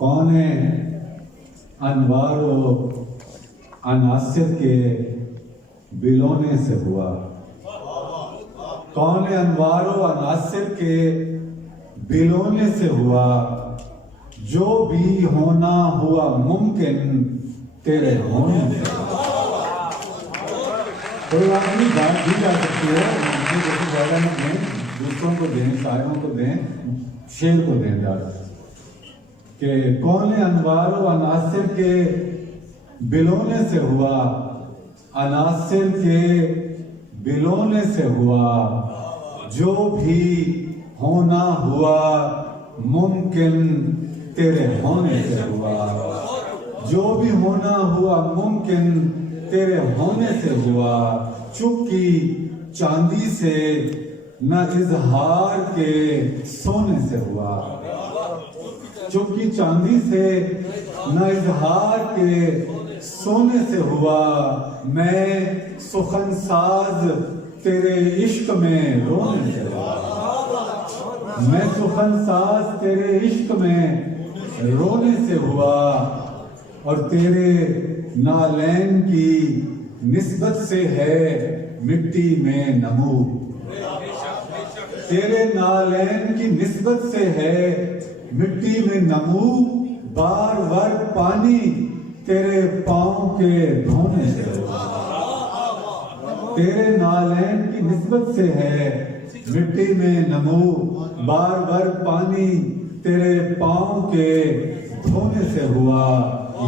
کون انوار و عناصر کے بلونے سے ہوا، کون انوار و عناصر کے بلونے سے ہوا، جو بھی ہونا ہوا ممکن تیرے ہونے سے۔ کوئی آدمی بات دی جا سکتی ہے، جیسے زیادہ نہ دیں، دوسروں کو دیں، شاعروں کو دیں، شعر کو دیں زیادہ، کہ کون انوار و عناصر کے بلونے سے ہوا، عناصر کے بلونے سے ہوا، جو بھی ہونا ہوا ممکن تیرے ہونے سے ہوا، جو بھی ہونا ہوا ممکن تیرے ہونے سے ہوا، چپکی چاندی سے نہ اظہار کے سونے سے ہوا، چپکی چاندی سے نہ اظہار کے سونے سے ہوا، میں سخن ساز تیرے عشق میں رونے سے ہوا، میں سخن ساز تیرے عشق میں رونے سے ہوا، اور تیرے نالین کی نسبت سے ہے مٹی میں نمو، تیرے نالین کی نسبت سے ہے مٹی میں نمو، بار بار پانی تیرے پاؤں کے دھونے سے ہوا، تیرے نالین کی نسبت سے ہے مٹی میں نمو، بار بار پانی تیرے پاؤں کے دھونے سے ہوا،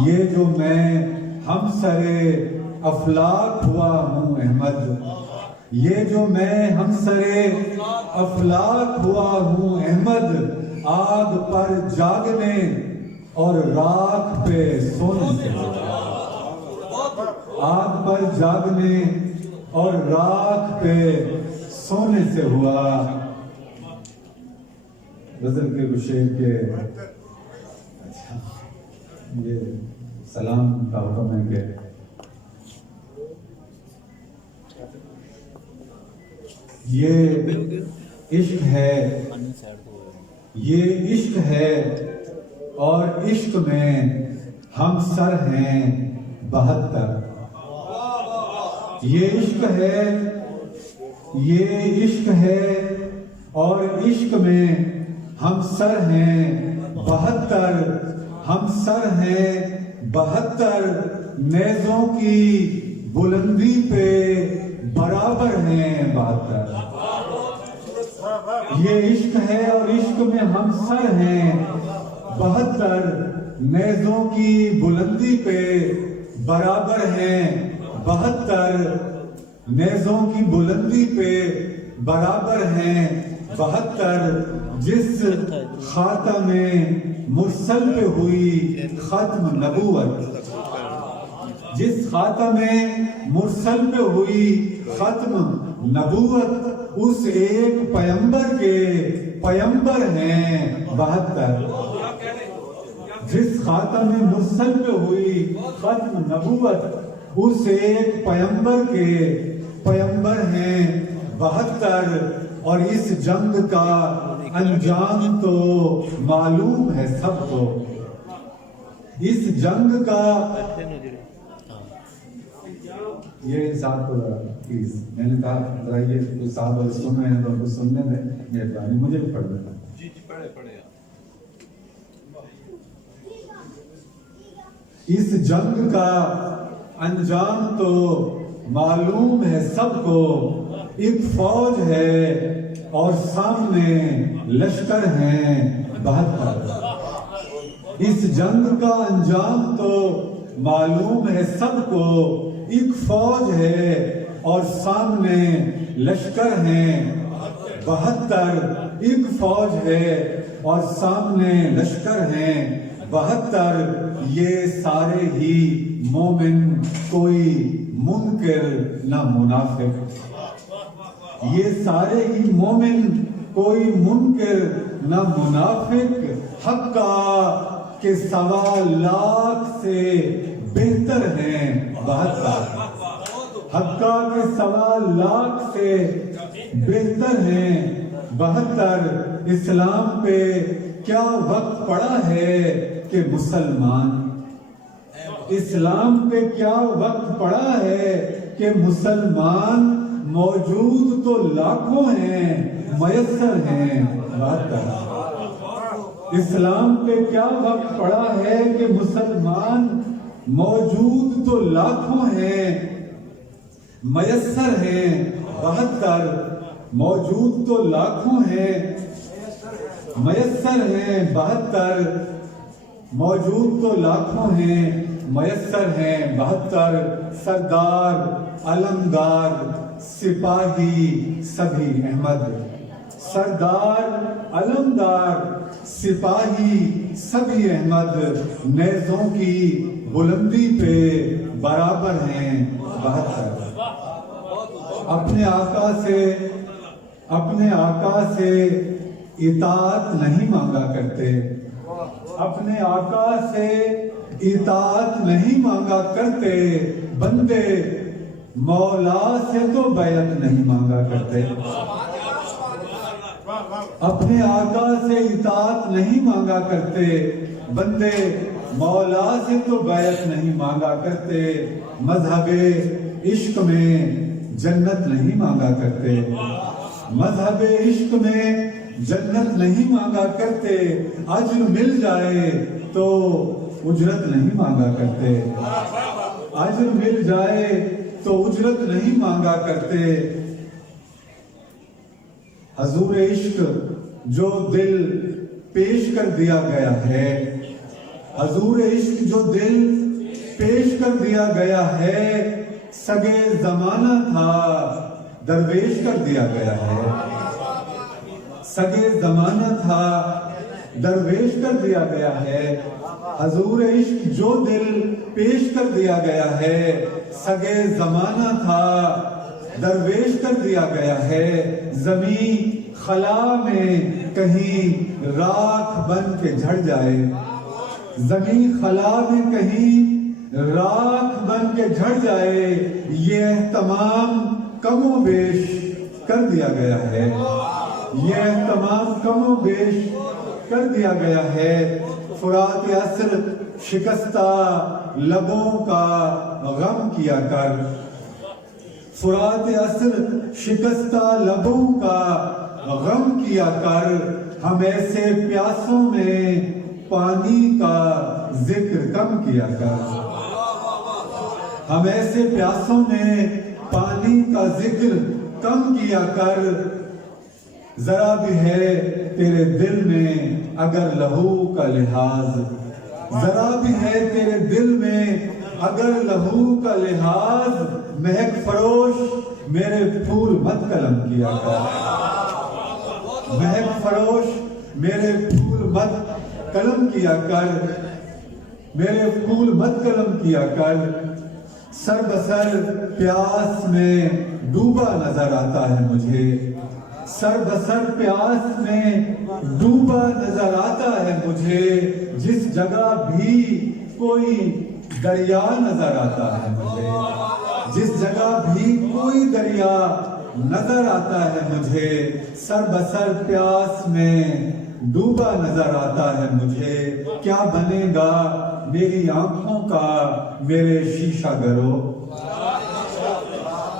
یہ جو میں ہم سرے افلاک ہوا ہوں احمد، یہ جو میں ہم سرے افلاک ہوا ہوں احمد، آگ پر جاگنے اور راکھ پہ سونے سے ہوا، آگ پر جاگنے اور راکھ پہ سونے سے ہوا۔ غزل کے شعر کے یہ سلام کا حکم ہے کہ یہ عشق ہے، یہ عشق ہے اور عشق میں ہم سر ہیں 72، یہ عشق ہے، یہ عشق ہے اور عشق میں ہم سر ہیں 72، ہم سر ہیں 72، نیزوں کی بلندی پہ برابر ہیں 72، یہ عشق ہے اور عشق میں ہم سر ہیں 72، نیزوں کی بلندی پہ برابر ہیں 72، نیزوں کی بلندی پہ برابر ہیں 72، جس خاتم مرسل پہ ہوئی ختم نبوت، جس خاتم مرسل پہ ہوئی ختم نبوت، اس ایک پیمبر کے پیمبر ہیں 72، جس خاتم مرسل پہ ہوئی ختم نبوت، اس ایک پیمبر کے پیمبر ہیں 72، اور اس جنگ کا انجام تو معلوم ہے سب کو، اس جنگ کا یہ صاحب کو پلیز، میں نے کہا ذرا یہ جو صاحب اگر سن رہے ہیں تو ان کو سننے دیں، مہربانی مجھے بھی پڑھ دینا۔ جی پڑھے پڑھے۔ اس جنگ کا انجام تو معلوم ہے سب کو، ایک فوج ہے اور سامنے لشکر ہیں 72، اس جنگ کا انجام تو معلوم ہے سب کو، ایک فوج ہے اور سامنے لشکر ہیں 72، ایک فوج ہے اور سامنے لشکر ہیں 72، یہ سارے ہی مومن کوئی منکر نہ منافق، یہ سارے ہی مومن کوئی منکر نہ منافق، حقہ کے 1.25 لاکھ سے بہتر ہیں 72، حقہ کے 1.25 لاکھ سے بہتر ہیں 72، اسلام پہ کیا وقت پڑا ہے کہ مسلمان. اسلام پہ کیا وقت پڑا ہے کہ مسلمان موجود تو لاکھوں ہیں میسر ہیں 72. اسلام پہ کیا وقت پڑا ہے کہ مسلمان موجود تو لاکھوں ہیں میسر ہیں 72. موجود تو لاکھوں ہیں میسر ہیں 72. موجود تو لاکھوں ہیں میسر ہیں 72. سردار علمدار سپاہی سبھی احمد. سردار علمدار سپاہی سبھی احمد نیزوں کی بلندی پہ برابر ہیں 72. اپنے آقا سے اطاعت نہیں مانگا کرتے. اپنے آقا سے اطاعت نہیں مانگا کرتے. بندے مولا سے تو بیعت نہیں مانگا کرتے. اپنے آقا سے اطاعت نہیں مانگا کرتے. بندے مولا سے تو بیعت نہیں مانگا کرتے. مذہب عشق میں جنت نہیں مانگا کرتے. مذہب عشق میں جنت نہیں مانگا کرتے. اجر مل جائے تو اجرت نہیں مانگا کرتے. اجر مل جائے تو اجرت نہیں مانگا کرتے. حضور عشق جو دل پیش کر دیا گیا ہے. حضور عشق جو دل پیش کر دیا گیا ہے. سگے زمانہ تھا درویش کر دیا گیا ہے. سگے زمانہ تھا درویش کر دیا گیا ہے. حضور عشق جو دل پیش کر دیا گیا ہے. سگے زمانہ تھا درویش کر دیا گیا ہے. زمین خلا میں کہیں راکھ بن کے جھڑ جائے. زمین خلا میں کہیں راکھ بن کے جھڑ جائے. یہ اہتمام کم و بیش کر دیا گیا ہے. یہ اہتمام کم و بیش کر دیا گیا ہے. فرات عصر شکستہ لبوں کا غم کیا کر. فرات عصر شکستہ لبوں کا غم کیا کر. ہم ایسے پیاسوں میں پانی کا ذکر کم کیا کر. ہم ایسے پیاسوں میں پانی کا ذکر کم کیا کر. ذرا بھی ہے تیرے دل میں اگر لہو کا لحاظ. ذرا بھی ہے تیرے دل میں اگر لہو کا لحاظ. مہک فروش میرے پھول مت قلم کیا کر. مہک فروش میرے پھول مت قلم کیا کر. میرے پھول مت قلم کیا کر. سر بسر پیاس میں ڈوبا نظر آتا ہے مجھے. سر بسر پیاس میں ڈوبا نظر آتا ہے مجھے. جس جگہ بھی کوئی دریا نظر آتا ہے مجھے. جس جگہ بھی کوئی دریا نظر آتا ہے مجھے. سر بسر پیاس میں ڈوبا نظر آتا ہے مجھے. کیا بنے گا میری آنکھوں کا میرے شیشہ گرو.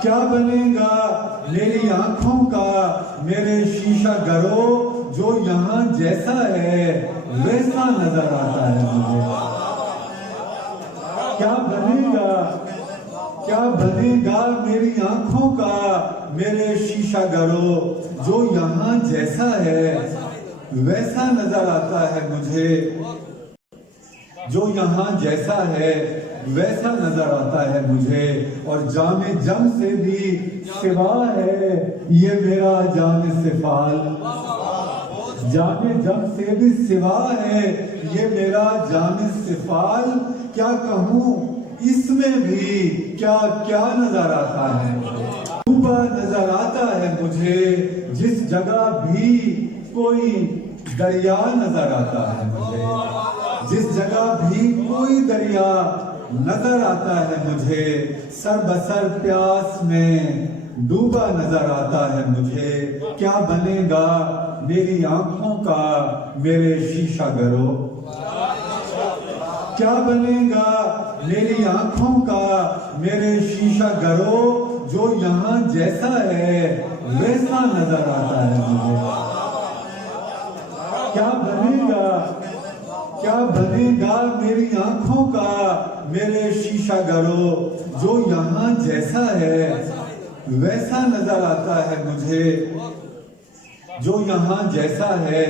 کیا بنے گا میری آنکھوں کا میرے شیشہ گرو. جو یہاں جیسا ہے ویسا نظر آتا ہے مجھے. کیا بنے گا میری آنکھوں کا میرے شیشہ گرو. جو یہاں جیسا ہے ویسا نظر آتا ہے مجھے. جو یہاں جیسا ہے ویسا نظر آتا ہے مجھے. اور جام جم سے بھی سوا ہے یہ میرا جام سفال. جام جم سے بھی سوا ہے یہ میرا جام سفال. کیا کہوں اس میں بھی کیا کیا نظر آتا ہے. ڈوبا نظر آتا ہے مجھے. جس جگہ بھی کوئی دریا نظر آتا ہے مجھے. جس جگہ بھی کوئی دریا نظر آتا ہے مجھے. سر بسر پیاس میں ڈوبا نظر آتا ہے مجھے. کیا بنے گا میری آنکھوں کا میرے شیشہ گرو. کیا بنے گا میری آنکھوں کا میرے شیشہ گرو جو یہاں جیسا ہے ویسا نظر آتا ہے مجھے. کیا بنے گا میری آنکھوں کا میرے شیشہ گرو جو یہاں جیسا ہے ویسا نظر آتا ہے مجھے. جو یہاں جیسا ہے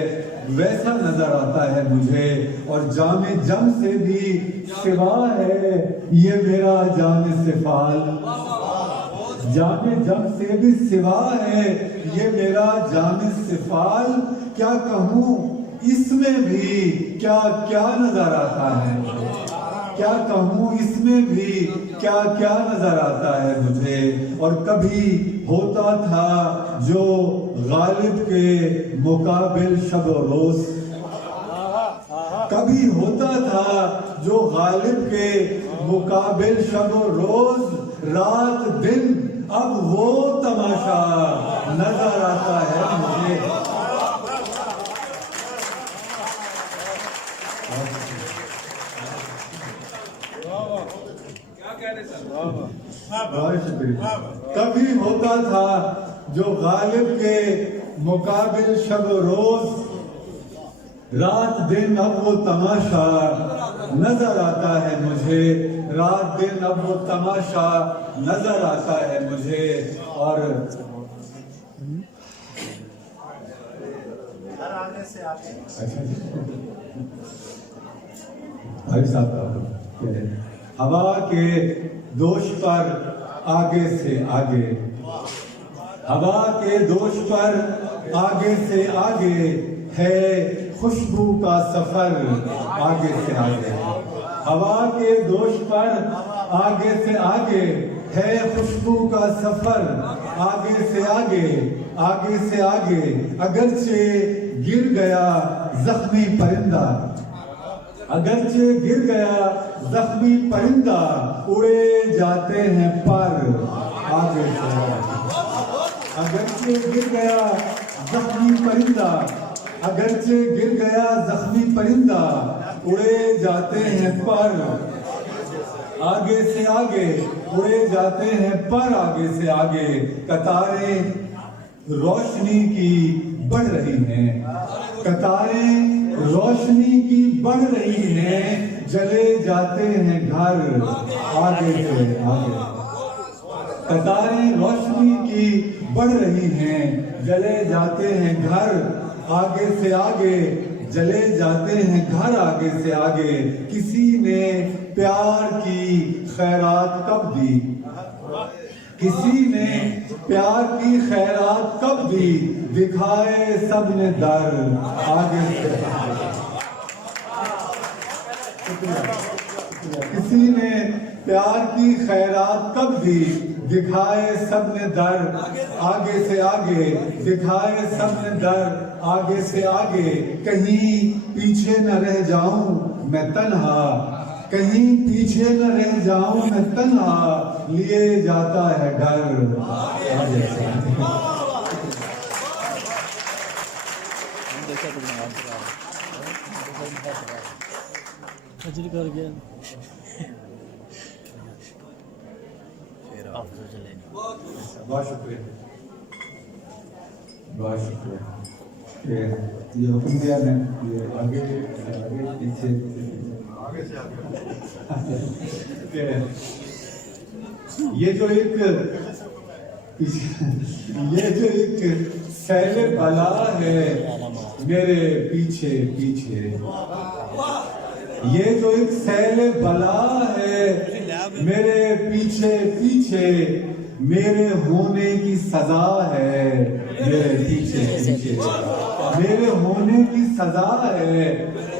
ویسا نظر آتا ہے مجھے. اور جام جم سے بھی سوا ہے یہ میرا جام سفال. جام جم سے بھی سوا ہے یہ میرا جام سفال. کیا کہوں اس میں بھی کیا کیا نظر آتا ہے. کیا کہوں اس میں بھی کیا کیا نظر آتا ہے مجھے. اور کبھی ہوتا تھا جو غالب کے مقابل شب و روز. کبھی ہوتا تھا جو غالب کے مقابل شب و روز. رات دن اب وہ تماشا نظر آتا ہے مجھے. کبھی ہوتا تھا جو غالب کے مقابل شب و روز. رات دن اب وہ تماشا نظر آتا ہے مجھے. رات دن اب وہ تماشا نظر آتا ہے مجھے. اور ہوا کے دوش پر آگے سے آگے. ہوا کے دوش پر آگے سے آگے ہے خوشبو کا سفر آگے سے آگے. ہوا کے دوش پر آگے سے آگے ہے خوشبو کا سفر آگے سے آگے. آگے سے آگے اگرچہ گر گیا زخمی پرندہ. اگرچہ گر گیا زخمی پرندہ اڑے جاتے ہیں پر آگے سے آگے. اگرچہ گر گیا زخمی پرندہ. اگرچہ گر گیا زخمی پرندہ اڑے جاتے ہیں پر آگے سے آگے. اڑے جاتے ہیں پر آگے سے آگے. قطاریں روشنی کی بڑھ رہی ہیں. قطاریں روشنی کی بڑھ رہی ہیں. جلے جاتے ہیں گھر آگے سے آگے. قطاریں روشنی کی بڑھ رہی ہیں. جلے جاتے ہیں گھر آگے سے آگے. جلے جاتے ہیں گھر آگے سے آگے. کسی نے پیار کی خیرات کب دی. کسی نے پیار کی خیرات کب دی. دکھائے سب نے در آگے سے آگے. کسی نے پیار کی خیرات کب دی. دکھائے سب نے در آگے سے آگے. دکھائے سب نے در آگے سے آگے. کہیں پیچھے نہ رہ جاؤں میں تنہا. کہیں پیچھے نہ رہ جاؤں میں تنہا. لیے جاتا ہے ڈر آگے سے آگے. بہت شکریہ. بہت شکریہ. یہ حکم دیا میں یہ آگے پیچھے یہ جو ایک سیل بلا ہے میرے پیچھے پیچھے. یہ جو ایک سیل بلا ہے میرے پیچھے پیچھے. میرے ہونے کی سزا ہے میرے پیچھے پیچھے. میرے ہونے کی سزا ہے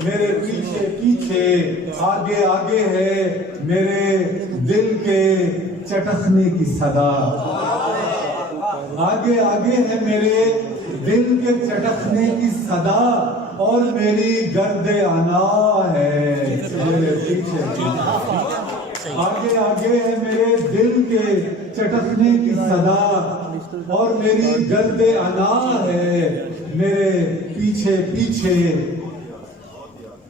میرے پیچھے پیچھے. آگے آگے ہے میرے دل کے چٹکنے کی صدا. آگے آگے ہے میرے دل کے چٹکنے کی صدا. اور میری گرد انا ہے میرے پیچھے پیچھے. آگے آگے ہے میرے دل کے چٹکنے کی صدا. اور میری گرد انا ہے میرے پیچھے پیچھے.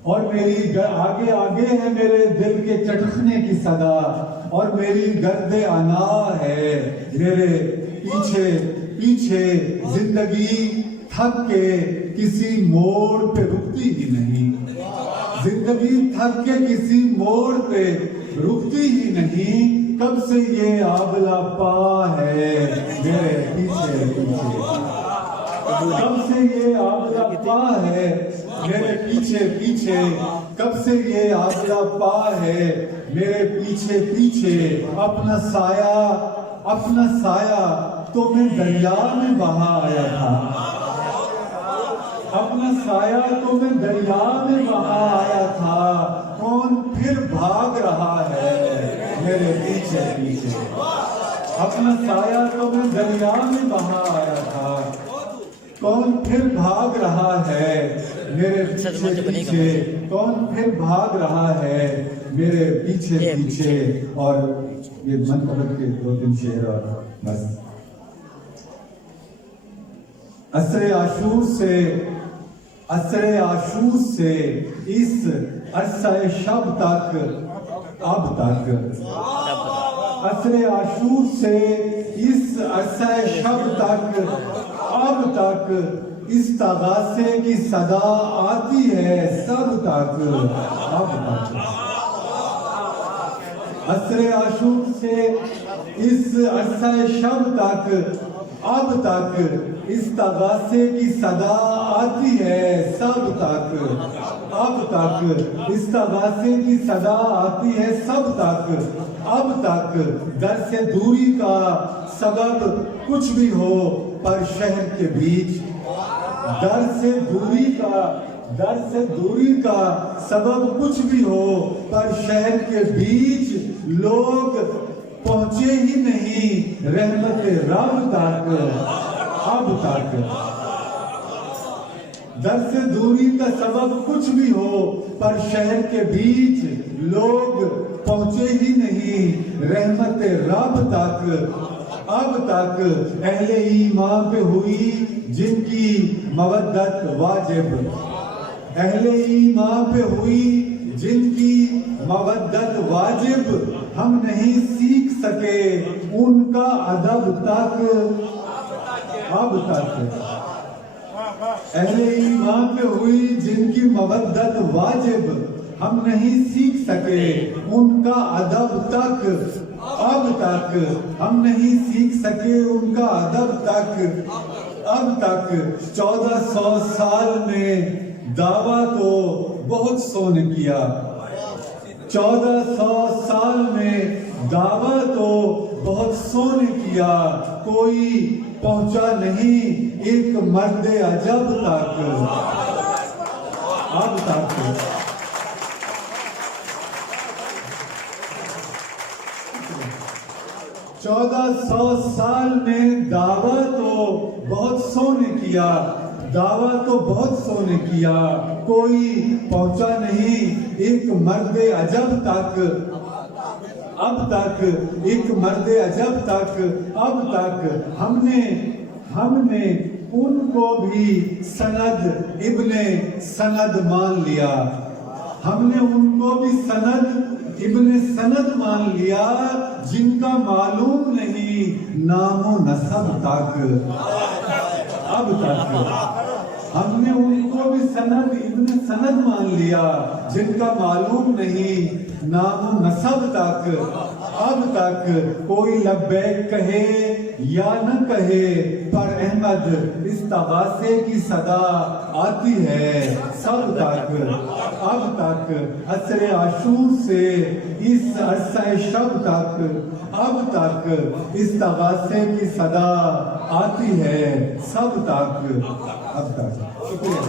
اور میری آگے آگے ہے میرے دل کے چٹکنے کی صدا، اور میری گرد انا ہے میرے پیچھے پیچھے، زندگی تھک کے کسی موڑ پہ رکتی ہی نہیں، زندگی تھک کے کسی موڑ پہ رکتی ہی نہیں، کب سے یہ آبلا پا ہے میرے پیچھے پیچھے، کب سے یہ آبلا پا ہے میرے پیچھے پیچھے، کب سے یہ آبلا پا ہے میرے پیچھے پیچھے، اپنا سایہ تو میں دریا میں بہا آیا تھا، اپنا سایہ تو میں دریا میں بہا آیا تھا، کون پھر بھاگ رہا ہے میرے پیچھے پیچھے، اپنا سایہ تو میں دریا میں بہا آیا تھا، کون پھر بھاگ رہا ہے میرے پیچھے پیچھے، کون پھر بھاگ رہا ہے میرے پیچھے پیچھے۔ اور یہ منقبت کے 2-3 شعر اور بس۔ عصر عاشور سے اس عرصہ شب تک اب تک، عصر عاشور سے اس عرصہ شب تک اب تک، اس تغاثے کی صدا آتی ہے سب تک اب تک، عصر عاشور سے اس عرصہ شب تک اب تک، اس تغاثے کی صدا آتی ہے سب تک اب تک، اس تغاثے کی صدا آتی ہے سب تک اب تک، در سے دوری کا سبب کچھ بھی ہو پر شہر کے بیچ، در سے دوری کا سبب کچھ بھی ہو پر شہر کے بیچ، لوگ پہنچے ہی نہیں رحمت رب تک اب تک، در سے دوری کا سبب کچھ بھی ہو پر شہر کے بیچ، لوگ پہنچے ہی نہیں رحمت رب تک اب تک، اہل ایمان پہ ہوئی جن کی مودت واجب، اہل ایمان پہ ہوئی جن کی مودت واجب، ہم نہیں سیکھ سکے ان کا ادب تک اب تک، اہل ایمان پہ ہوئی جن کی مودت واجب، ہم نہیں سیکھ سکے ان کا ادب تک اب تک، ہم نہیں سیکھ سکے ان کا ادب تک اب تک، 1400 سال میں دعویٰ تو بہت سو نے کیا، 1400 سال میں دعویٰ تو بہت سو نے کیا، کوئی پہنچا نہیں ایک مرد عجب تک اب تک، 1400 سال میں دعویٰ تو بہت سو نے کیا، دعویٰ تو بہت سو نے کیا، کوئی پہنچا نہیں ایک مرد عجب تک اب تک، ایک مرد عجب تک اب تک، ہم نے ان کو بھی سند ابن سند مان لیا، ہم نے ان کو بھی سند ابن سند مان لیا، جن کا معلوم نہیں نام و نسب تک اب تک، ہم نے ان کو بھی سند ابن سند مان لیا، جن کا معلوم نہیں نام و نسب تک اب تک، کوئی لبیک کہے یا نہ کہے پر احمد اس تغاثے کی صدا آتی ہے سب تک اب تک، عصر عاشور سے اس عرصہ شب تک اب تک، اس تغاثے کی صدا آتی ہے سب تک اب تک۔ شکریہ۔